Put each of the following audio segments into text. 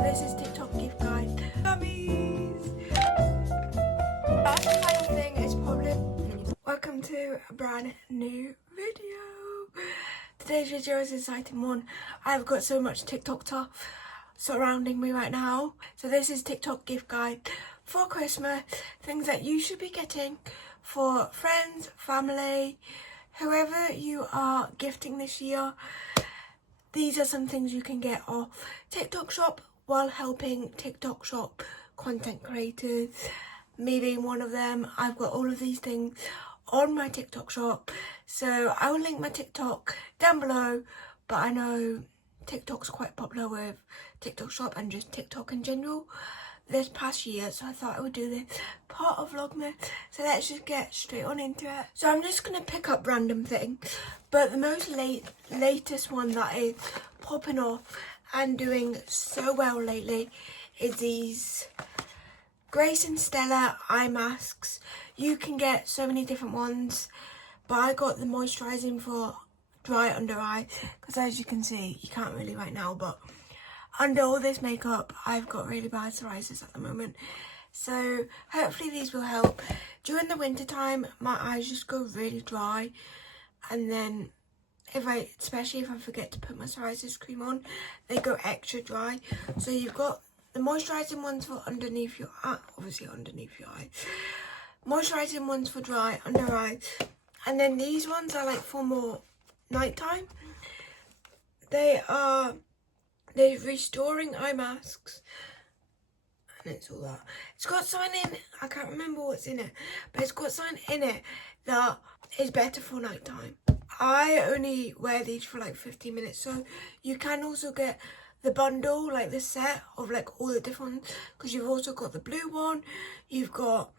This is TikTok gift guide. Gummies! Last and final thing is probably... Welcome to a brand new video. Today's video is an exciting one. I've got so much TikTok stuff surrounding me right now. So this is TikTok gift guide for Christmas. Things that you should be getting for friends, family, whoever you are gifting this year. These are some things you can get off TikTok shop while helping TikTok shop content creators. Me being one of them, I've got all of these things on my TikTok shop. So I will link my TikTok down below, but I know TikTok's quite popular with TikTok shop and just TikTok in general this past year, so I thought I would do this part of Vlogmas. So let's just get straight on into it. So I'm just gonna pick up random things, but the most latest one that is popping off and doing so well lately is these Grace and Stella eye masks. You can get so many different ones, but I got the moisturising for dry under eye, because as you can see, you can't really right now, but under all this makeup, I've got really bad psoriasis at the moment. So hopefully these will help. During the winter time, my eyes just go really dry, and then especially if I forget to put my psoriasis cream on, they go extra dry. So you've got the moisturising ones for underneath your eye, obviously underneath your eye. Moisturising ones for dry under eye, and then these ones are like for more nighttime. They're restoring eye masks, and it's all that. It's got something in, I can't remember what's in it, but it's got something in it that is better for nighttime. I only wear these for like 15 minutes, so you can also get the bundle, like the set of like all the different ones, because you've also got the blue one, you've got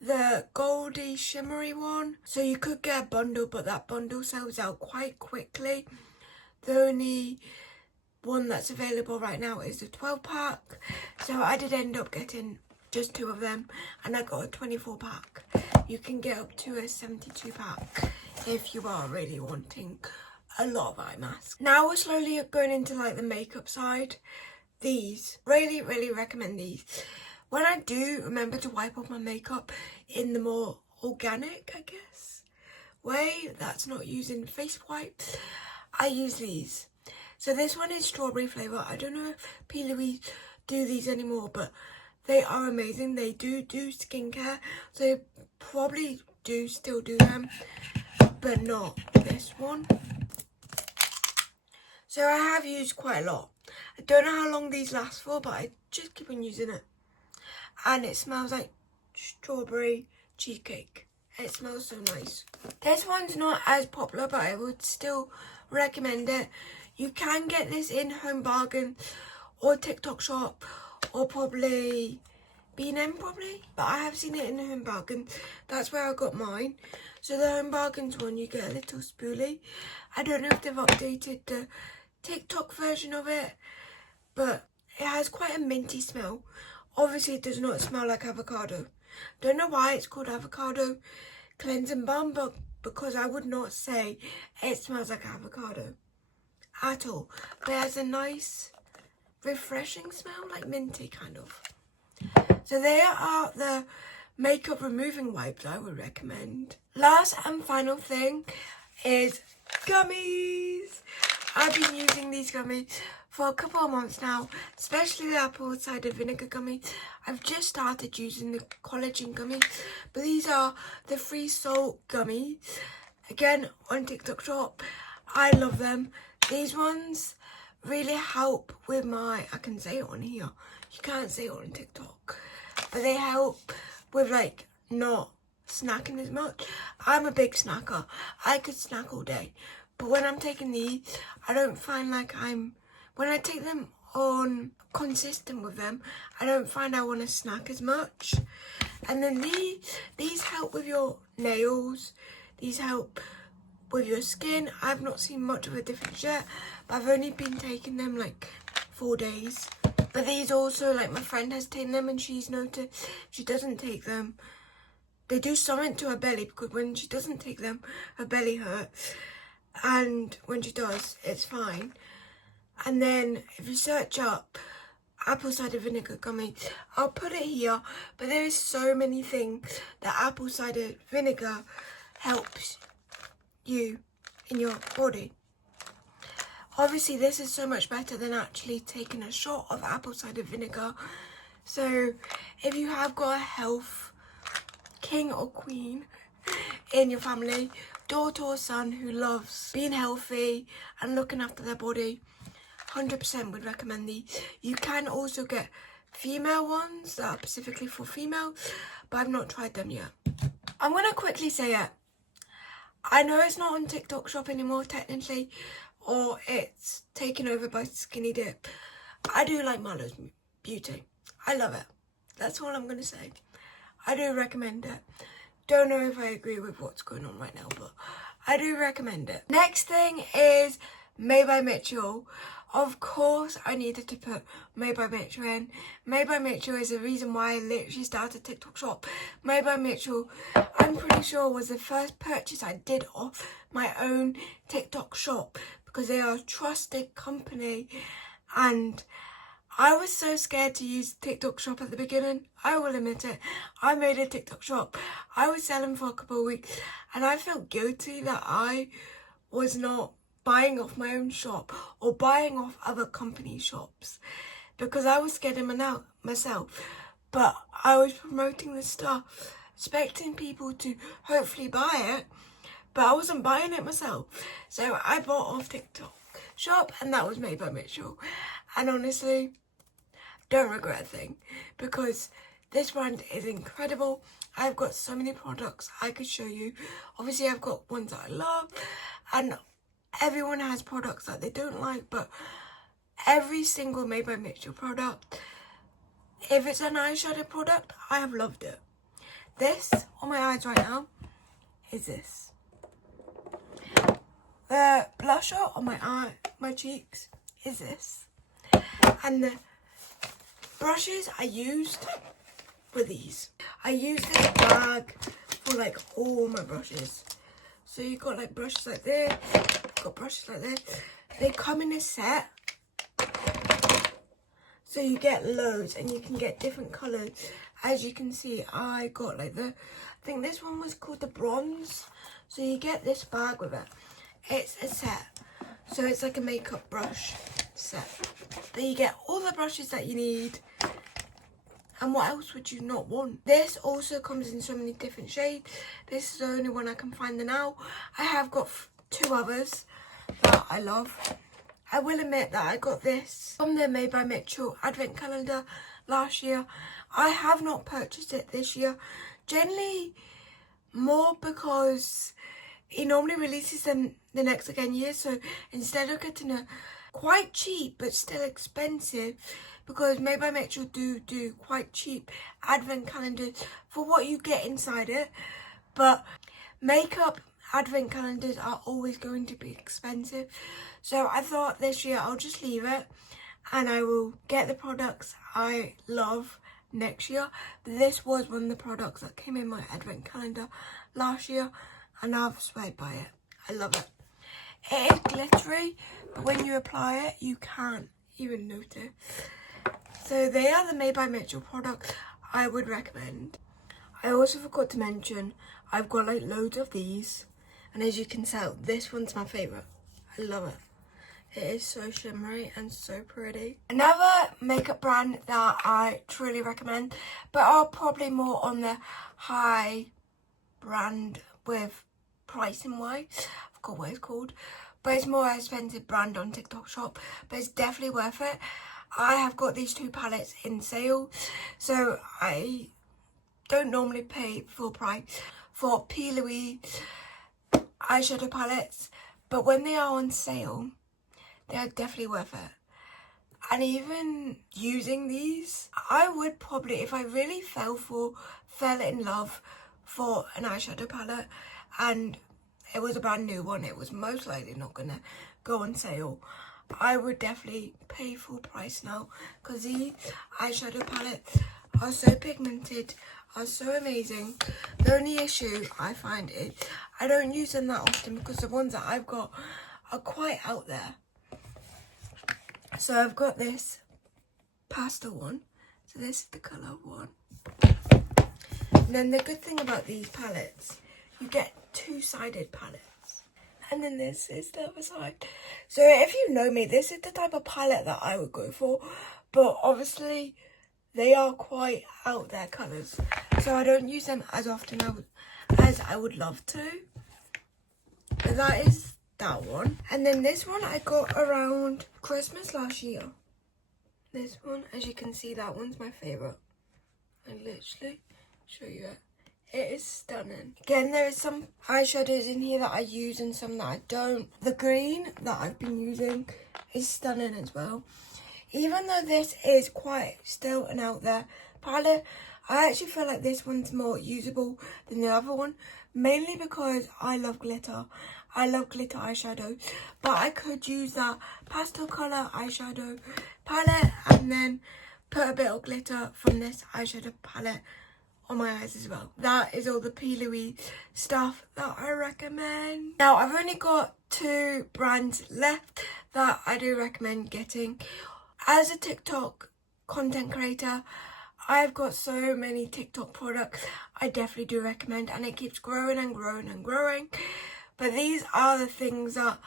the goldy shimmery one, so you could get a bundle, but that bundle sells out quite quickly. The only one that's available right now is the 12 pack, so I did end up getting just 2 of them, and I got a 24 pack. You can get up to a 72 pack if you are really wanting a lot of eye masks. Now we're slowly going into like the makeup side. These, really recommend these. When I do, remember to wipe off my makeup in the more organic, I guess, way that's not using face wipes, I use these. So this one is strawberry flavour. I don't know if P. Louise do these anymore, but they are amazing. They do skincare, so they probably do still do them, but not this one. So I have used quite a lot. I don't know how long these last for, but I just keep on using it. And it smells like strawberry cheesecake. It smells so nice. This one's not as popular, but I would still recommend it. You can get this in Home Bargains or TikTok shop, or probably B&M probably. But I have seen it in Home Bargains. That's where I got mine. So the Home Bargains one, you get a little spoolie. I don't know if they've updated the TikTok version of it, but it has quite a minty smell. Obviously it does not smell like avocado. Don't know why it's called avocado cleansing balm, but because I would not say it smells like avocado at all. But it has a nice refreshing smell, like minty kind of. So there are the makeup removing wipes I would recommend. Last and final thing is gummies. I've been using these gummies for a couple of months now, especially the apple cider vinegar gummy. I've just started using the collagen gummy, but these are the free salt gummies. Again, on TikTok shop. I love them. These ones really help with my, I can say it on here, you can't say it on TikTok, but they help with like not snacking as much. I'm a big snacker. I could snack all day, but when I'm taking these, I don't find like when I take them on consistent with them, I don't find I want to snack as much. And then these help with your nails, these help with your skin. I've not seen much of a difference yet, but I've only been taking them like 4 days. But these also, like my friend has taken them and she's noticed she doesn't take them, they do something to her belly, because when she doesn't take them, her belly hurts, and when she does, it's fine. And then if you search up apple cider vinegar gummy. I'll put it here, but there is so many things that apple cider vinegar helps you in your body. Obviously, this is so much better than actually taking a shot of apple cider vinegar. So if you have got a health king or queen in your family, daughter or son who loves being healthy and looking after their body, 100% would recommend these. You can also get female ones that are specifically for female, but I've not tried them yet. I'm going to quickly say it. I know it's not on TikTok Shop anymore technically, or it's taken over by Skinny Dip. I do like Marlo's Beauty. I love it. That's all I'm going to say. I do recommend it. Don't know if I agree with what's going on right now, but I do recommend it. Next thing is Made by Mitchell. Of course, I needed to put Made by Mitchell in. Made by Mitchell is the reason why I literally started TikTok Shop. Made by Mitchell, I'm pretty sure, was the first purchase I did off my own TikTok Shop, because they are a trusted company, and I was so scared to use TikTok Shop at the beginning. I will admit it. I made a TikTok Shop. I was selling for a couple of weeks, and I felt guilty that I was not buying off my own shop or buying off other company shops, because I was scared of myself. But I was promoting the stuff, expecting people to hopefully buy it, but I wasn't buying it myself. So I bought off TikTok Shop, and that was Made by Mitchell. And honestly, don't regret a thing, because this brand is incredible. I've got so many products I could show you. Obviously, I've got ones that I love, and everyone has products that they don't like, but every single Made by Mitchell product, if it's an eyeshadow product, I have loved it. This on my eyes right now is this. The blusher on my cheeks is this. And the brushes I used were these. I used this bag for like all my brushes. So you got like brushes like this, got brushes like this. They come in a set, so you get loads and you can get different colours. As you can see, I got like I think this one was called the bronze. So you get this bag with it. It's a set, so it's like a makeup brush set. Then you get all the brushes that you need, and what else would you not want? This also comes in so many different shades. This is the only one I can find now. I have got 2 others that I love. I will admit that I got this from the Made by Mitchell advent calendar last year. I have not purchased it this year, generally more because he normally releases them the next year, so instead of getting a quite cheap but still expensive, because Made by Mitchell do quite cheap advent calendars for what you get inside it, but makeup advent calendars are always going to be expensive. So I thought this year I'll just leave it, and I will get the products I love next year. But this was one of the products that came in my advent calendar last year, and I've swear by it. I love it. It is glittery, but when you apply it, you can't even notice. So they are the Made by Mitchell products I would recommend. I also forgot to mention, I've got like loads of these, and as you can tell, this one's my favourite. I love it. It is so shimmery and so pretty. Another makeup brand that I truly recommend, but are probably more on the high brand with pricing wise, I forgot what it's called, but it's more expensive brand on TikTok Shop, but it's definitely worth it. I have got these 2 palettes in sale, so I don't normally pay full price for P. Louise eyeshadow palettes, but when they are on sale, they are definitely worth it. And even using these, I would probably, if I really fell in love for an eyeshadow palette and it was a brand new one, it was most likely not gonna go on sale, I would definitely pay full price now, because these eyeshadow palettes are so pigmented, are so amazing. The only issue I find is I don't use them that often, because the ones that I've got are quite out there. So I've got this pastel one. So this is the colour one. And then the good thing about these palettes, you get two-sided palettes. And then this is the other side. So if you know me, this is the type of palette that I would go for. But obviously, they are quite out there colours. So I don't use them as often as I would love to. But that is that one. And then this one I got around Christmas last year. This one, as you can see, that one's my favourite. I literally show you it. It is stunning. Again, there is some eyeshadows in here that I use and some that I don't. The green that I've been using is stunning as well. Even though this is quite still an out there palette, I actually feel like this one's more usable than the other one. Mainly because I love glitter. I love glitter eyeshadow. But I could use that pastel colour eyeshadow palette and then put a bit of glitter from this eyeshadow palette on my eyes as well. That is all the P. Louise stuff that I recommend. Now, I've only got 2 brands left that I do recommend getting. As a TikTok content creator, I've got so many TikTok products I definitely do recommend, and it keeps growing and growing and growing. But these are the things that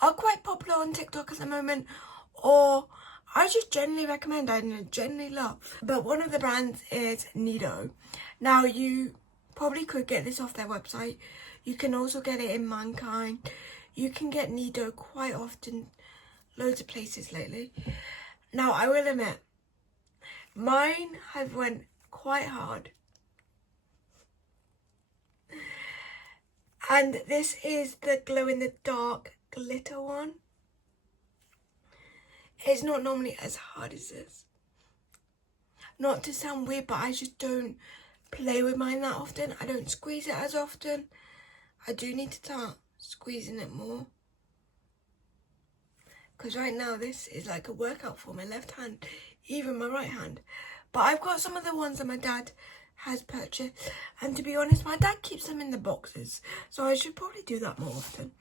are quite popular on TikTok at the moment, or I just generally recommend, I generally love. But one of the brands is Nido. Now, you probably could get this off their website. You can also get it in Mankind. You can get Nido quite often, loads of places lately. Now, I will admit, mine have went quite hard. And this is the glow-in-the-dark glitter one. It's not normally as hard as this. Not to sound weird, but I just don't play with mine that often. I don't squeeze it as often. I do need to start squeezing it more. Because right now this is like a workout for my left hand, even my right hand. But I've got some of the ones that my dad has purchased. And to be honest, my dad keeps them in the boxes. So I should probably do that more often.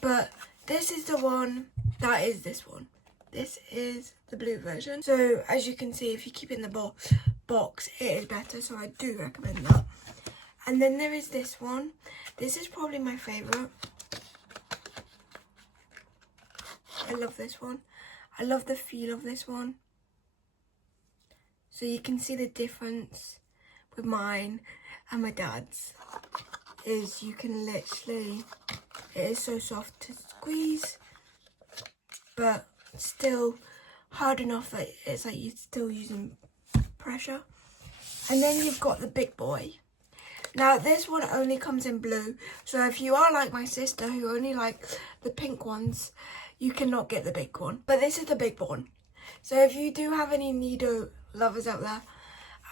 But this is the one, that is this one. This is the blue version. So as you can see, if you keep it in the box, it is better. So I do recommend that. And then there is this one. This is probably my favourite. I love this one. I love the feel of this one. So you can see the difference with mine and my dad's. Is you can literally, it is so soft to squeeze, but still hard enough that it's like you're still using pressure. And then you've got the big boy. Now this one only comes in blue, so if you are like my sister who only like the pink ones, you cannot get the big one. But this is the big one. So if you do have any Nido lovers out there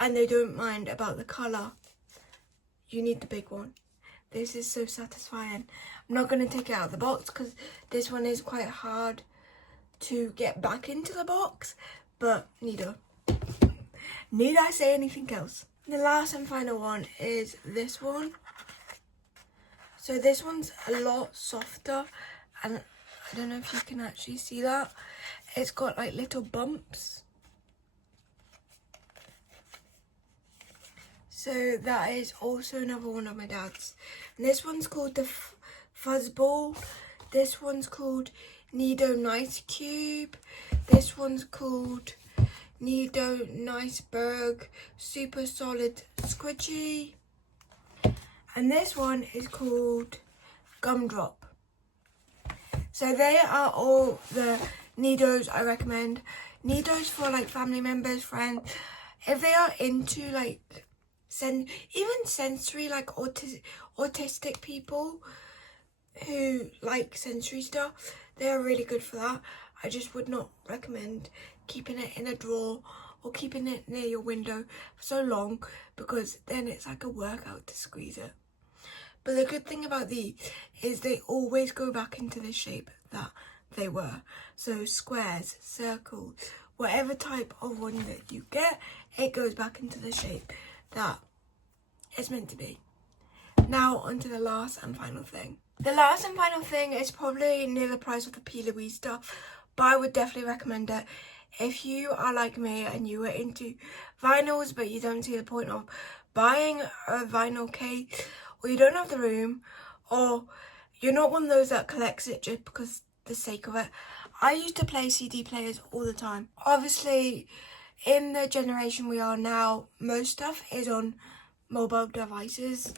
and they don't mind about the colour, you need the big one. This is so satisfying. I'm not going to take it out of the box because this one is quite hard to get back into the box, but Nido. Need I say anything else? The last and final one is this one. So this one's a lot softer, and I don't know if you can actually see that. It's got like little bumps. So that is also another one of my dad's. And this one's called the Fuzzball. This one's called Nido Nice Cube. This one's called Nido Niceberg Super Solid Squidgy. And this one is called Gumdrop. So they are all the Nidos I recommend. Nidos for like family members, friends. If they are into like even sensory, like autistic people who like sensory stuff, they are really good for that. I just would not recommend keeping it in a drawer or keeping it near your window for so long, because then it's like a workout to squeeze it. But the good thing about these is they always go back into the shape that they were. So squares, circles, whatever type of one that you get, it goes back into the shape that it's meant to be. Now onto the last and final thing. The last and final thing is probably near the price of the P. Louise stuff, but I would definitely recommend it. if you are like me and you are into vinyls but you don't see the point of buying a vinyl case, or you don't have the room, or you're not one of those that collects it just because the sake of it. I used to play CD players all the time. Obviously, in the generation we are now, most stuff is on mobile devices,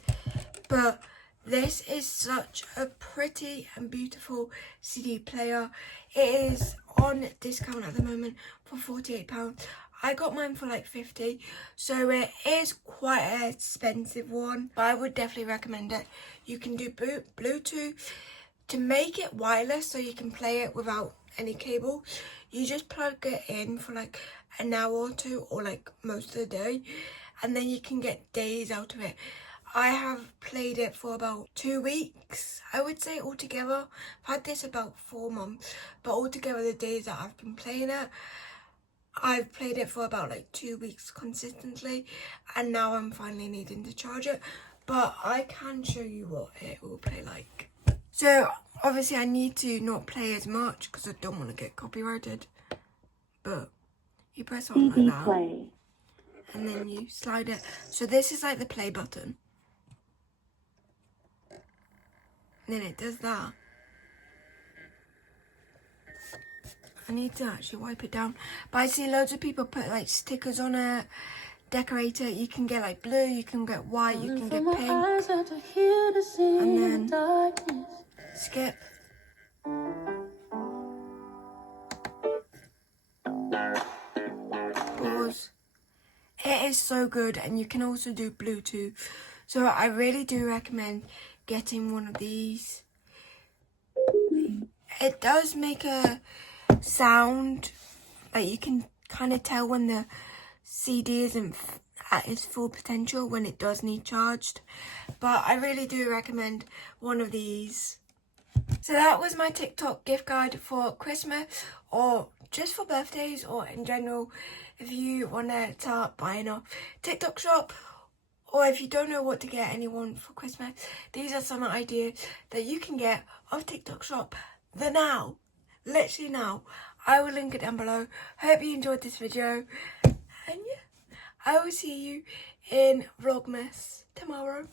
but this is such a pretty and beautiful CD player. It is on discount at the moment for £48. I got mine for like 50, so it is quite an expensive one, but I would definitely recommend it. You can do Bluetooth. To make it wireless so you can play it without any cable, you just plug it in for like an hour or two, or like most of the day, and then you can get days out of it. I have played it for about 2 weeks, I would say, altogether. I've had this about 4 months, but altogether the days that I've been playing it, I've played it for about like 2 weeks consistently, and now I'm finally needing to charge it, but I can show you what it will play like. So obviously I need to not play as much because I don't want to get copyrighted, but you press on like that, play, and then you slide it. So this is like the play button, and then it does that. I need to actually wipe it down, but I see loads of people put like stickers on it, decorate it. You can get like blue, you can get white, you can get pink, and then skip. Pause. It is so good, and you can also do Bluetooth. So I really do recommend getting one of these. It does make a sound, like you can kind of tell when the CD isn't at its full potential, when it does need charged. But I really do recommend one of these. So that was my TikTok gift guide for Christmas, or just for birthdays, or in general if you want to start buying a TikTok shop, or if you don't know what to get anyone for Christmas. These are some ideas that you can get off TikTok shop now, literally now. I will link it down below. Hope you enjoyed this video, and yeah, I will see you in Vlogmas tomorrow.